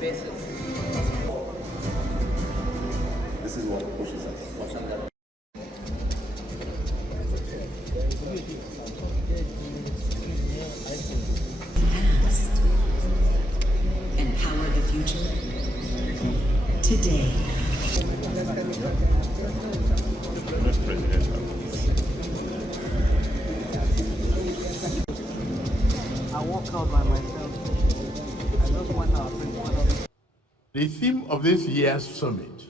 basis. This is what pushes us. Past. Empower the future. Today. I walk out by myself. I just want to bring one of. The theme of this year's summit,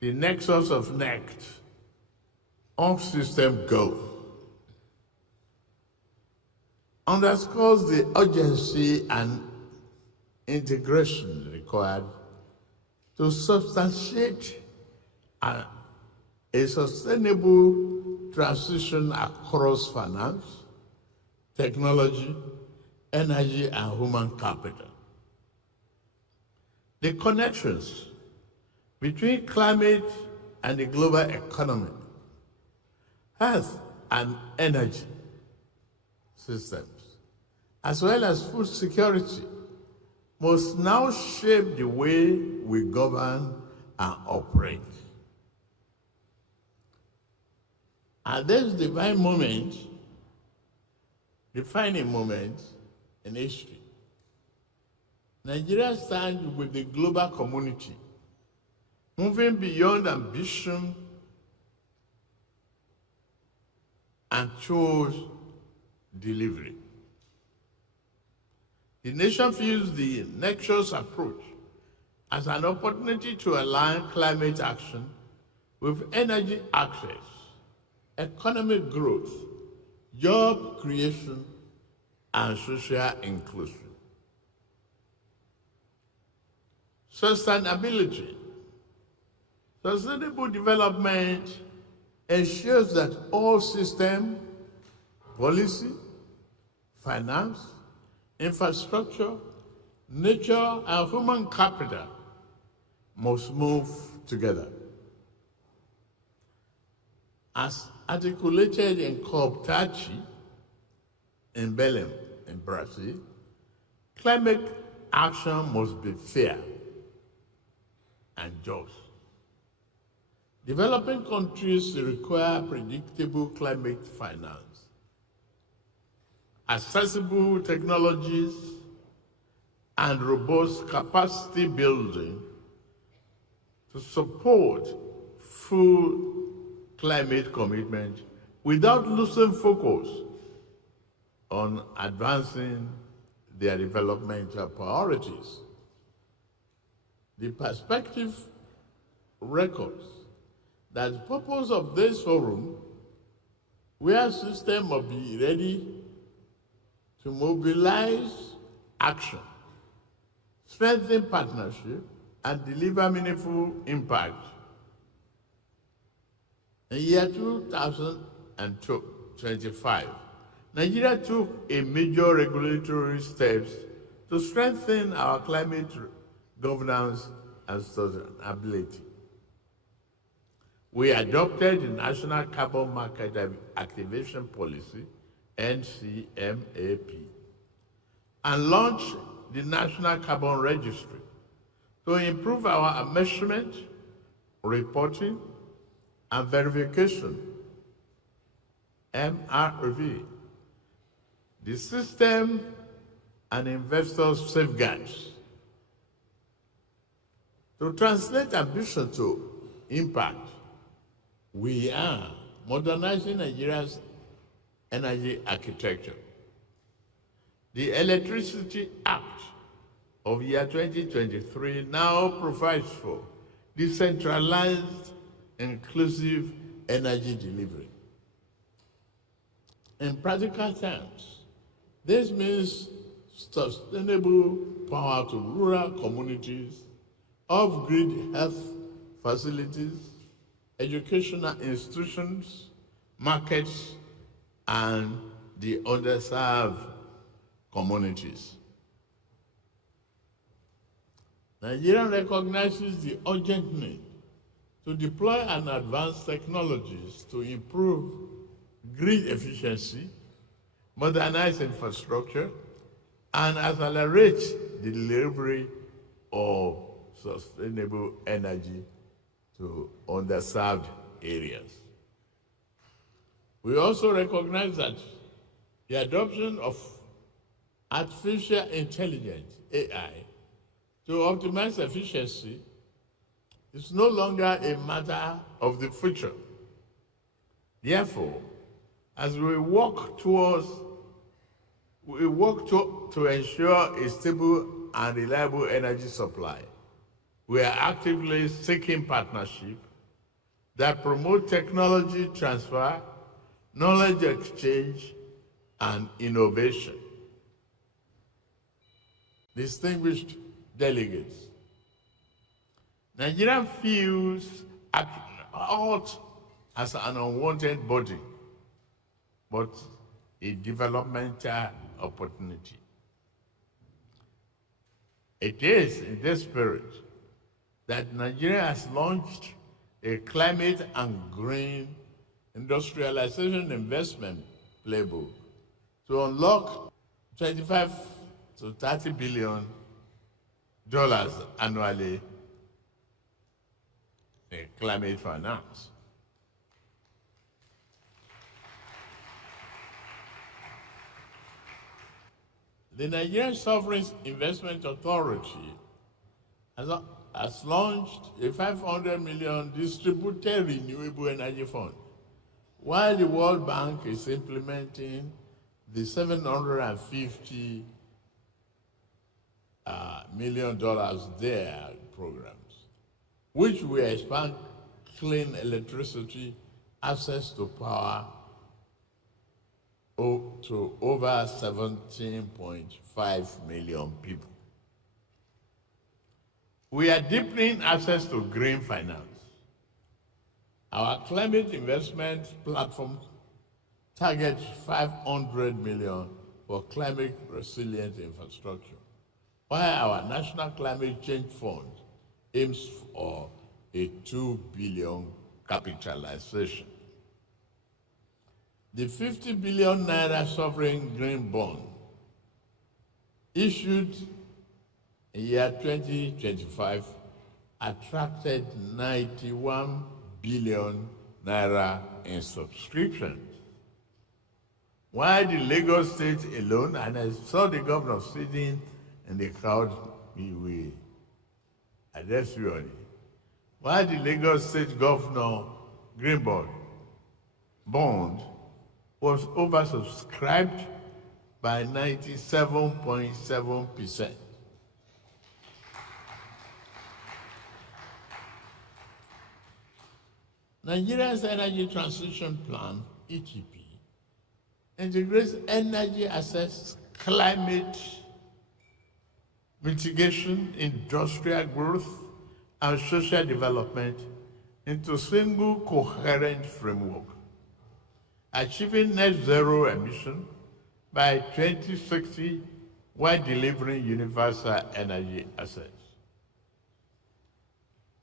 the nexus of NECT, off-system go, underscores the urgency and integration required to substantiate a sustainable transition across finance, technology, energy, and human capital. The connections between climate and the global economy, health and energy systems, as well as food security, must now shape the way we govern and operate. At this defining moment in history, Nigeria stands with the global community, moving beyond ambition and towards delivery. The nation views the nexus approach as an opportunity to align climate action with energy access, economic growth, job creation, and social inclusion. Sustainability. Sustainable development ensures that all systems, policy, finance, infrastructure, nature, and human capital must move together. As articulated in COP30 in Belém, in Brazil, climate action must be fair and just. Developing countries require predictable climate finance, accessible technologies, and robust capacity building to support full climate commitment without losing focus on advancing their developmental priorities. The perspective records that the purpose of this forum, where systems must be ready to mobilize action, strengthen partnership, and deliver meaningful impact. In the year 2025, Nigeria took a major regulatory steps to strengthen our climate governance and sustainability. We adopted the National Carbon Market Activation Policy, NCMAP, and launched the National Carbon Registry to improve our measurement, reporting, and verification, MRV, the system and investor safeguards. To translate ambition to impact, we are modernizing Nigeria's energy architecture. The Electricity Act of the year 2023 now provides for decentralized, inclusive energy delivery. In practical terms, this means sustainable power to rural communities, off-grid health facilities, educational institutions, markets, and the underserved communities. Nigeria recognizes the urgent need to deploy and advance technologies to improve grid efficiency, modernize infrastructure, and accelerate the delivery of sustainable energy to underserved areas. We also recognize that the adoption of artificial intelligence, AI, to optimize efficiency is no longer a matter of the future. Therefore, as we work to ensure a stable and reliable energy supply, we are actively seeking partnership that promote technology transfer, knowledge exchange, and innovation. Distinguished delegates, Nigeria feels out as an unwanted body, but a developmental opportunity. It is in this spirit that Nigeria has launched a climate and green industrialization investment playbook to unlock 25 to 30 billion dollars annually in climate finance. The Nigerian Sovereign Investment Authority has launched a 500 million distributed renewable energy fund, while the World Bank is implementing the $750 million their programs, which will expand clean electricity access to power to over 17.5 million people. We are deepening access to green finance. Our climate investment platform targets 500 million for climate resilient infrastructure, while our National Climate Change Fund aims for a 2 billion capitalization. The 50 billion naira sovereign green bond issued in year 2025 attracted 91 billion naira in subscriptions. While the Lagos State alone, and I saw the governor sitting in the crowd, we will address you on it. While the Lagos State Governor Green Bond was oversubscribed by 97.7%. Nigeria's Energy Transition Plan, ETP, integrates energy access, climate mitigation, industrial growth, and social development into a single coherent framework, achieving net zero emission by 2060 while delivering universal energy access.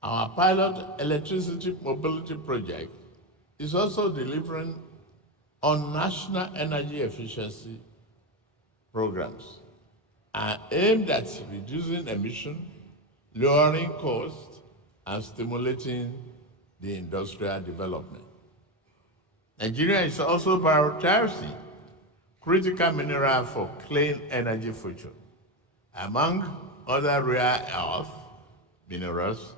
Our pilot electricity mobility project is also delivering on national energy efficiency programs aimed at reducing emission, lowering costs, and stimulating the industrial development. Nigeria is also prioritizing critical minerals for clean energy future. Among other rare earth minerals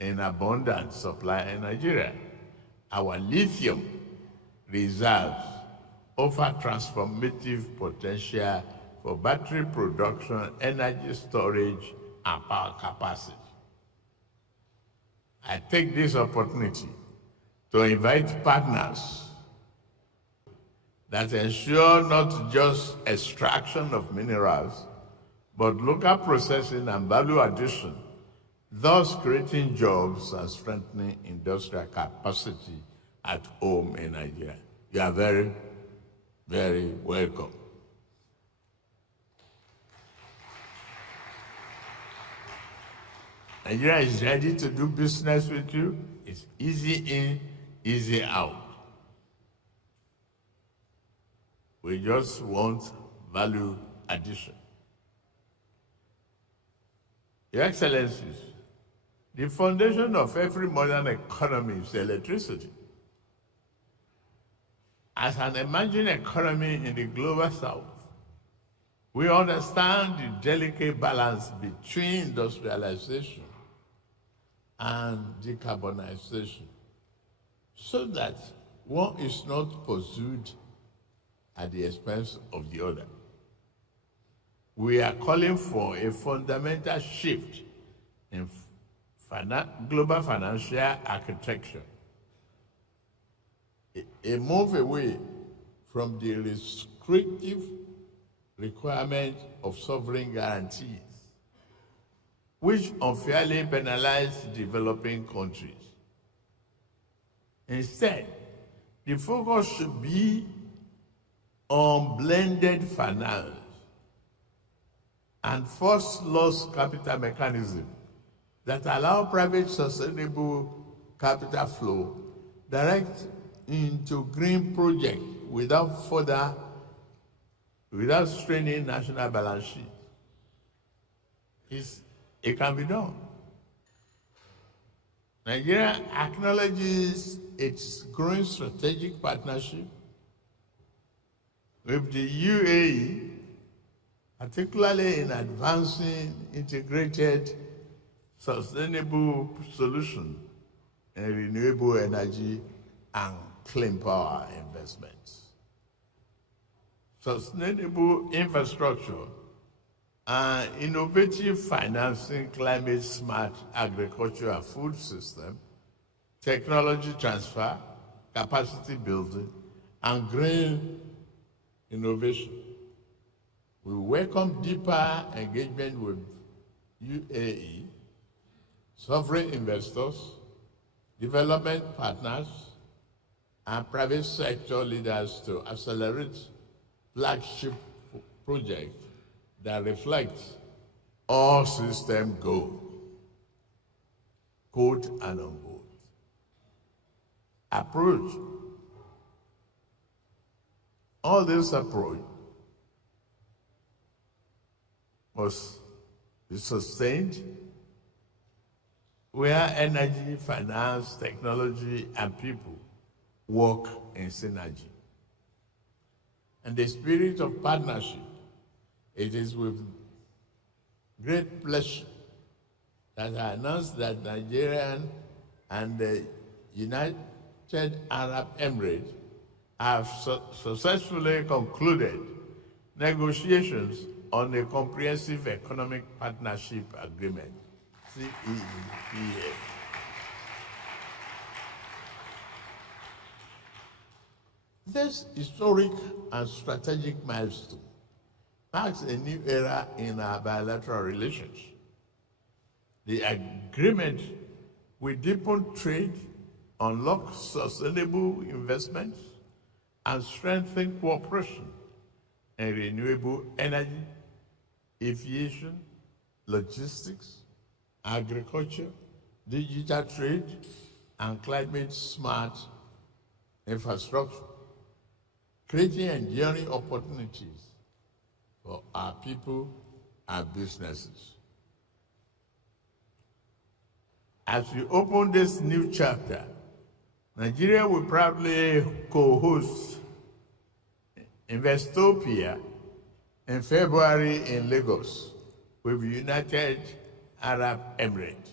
in abundant supply in Nigeria, our lithium reserves offer transformative potential for battery production, energy storage, and power capacity. I take this opportunity to invite partners that ensure not just extraction of minerals, but local processing and value addition, thus creating jobs and strengthening industrial capacity at home in Nigeria. You are very, very welcome. Nigeria is ready to do business with you. It's easy in, easy out. We just want value addition. Your Excellencies, the foundation of every modern economy is electricity. As an emerging economy in the global south, we understand the delicate balance between industrialization and decarbonization so that one is not pursued at the expense of the other. We are calling for a fundamental shift in global financial architecture, a move away from the restrictive requirement of sovereign guarantees, which unfairly penalize developing countries. Instead, the focus should be on blended finance and first loss capital mechanism that allow private sustainable capital flow direct into green projects without straining national balance sheet. It can be done. Nigeria acknowledges its growing strategic partnership with the UAE, particularly in advancing integrated sustainable solutions in renewable energy and clean power investments. Sustainable infrastructure and innovative financing, climate smart agriculture and food system, technology transfer, capacity building, and green innovation. We welcome deeper engagement with UAE, sovereign investors, development partners, and private sector leaders to accelerate flagship projects that reflect all system goals, quote and unquote. Approach. All this approach must be sustained where energy, finance, technology, and people work in synergy. And the spirit of partnership, it is with great pleasure that I announce that Nigeria and the United Arab Emirates have successfully concluded negotiations on a comprehensive economic partnership agreement, CEPA. This historic and strategic milestone marks a new era in our bilateral relations. The agreement will deepen trade, unlock sustainable investments, and strengthen cooperation in renewable energy, aviation, logistics, agriculture, digital trade, and climate-smart infrastructure, creating enduring opportunities for our people and businesses. As we open this new chapter, Nigeria will proudly co-host Investopia in February in Lagos with United Arab Emirates.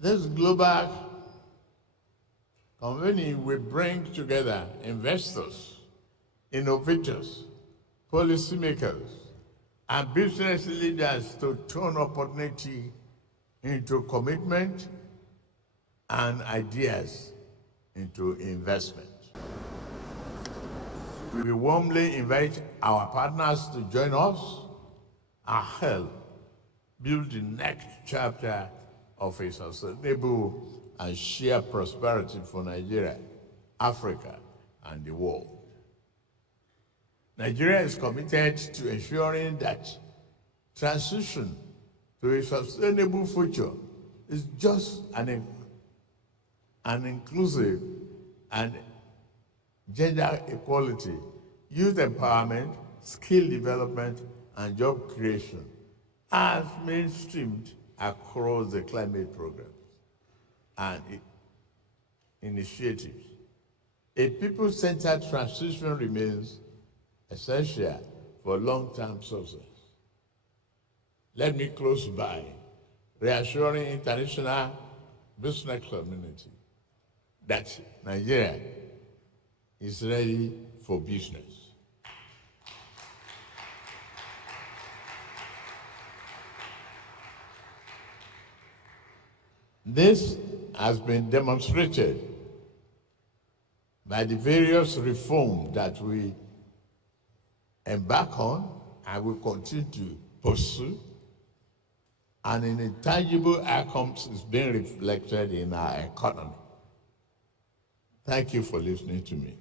This global convening will bring together investors, innovators, policymakers, and business leaders to turn opportunity into commitment and ideas into investment. We warmly invite our partners to join us and help build the next chapter of a sustainable and shared prosperity for Nigeria, Africa, and the world. Nigeria is committed to ensuring that transition to a sustainable future is just and inclusive, and gender equality youth empowerment, skill development, and job creation as mainstreamed across the climate programs and initiatives. A people-centered transition remains essential for long-term success. Let me close by reassuring international business community that Nigeria is ready for business. This has been demonstrated by the various reforms that we embark on and will continue to pursue, and in intangible outcomes is being reflected in our economy. Thank you for listening to me.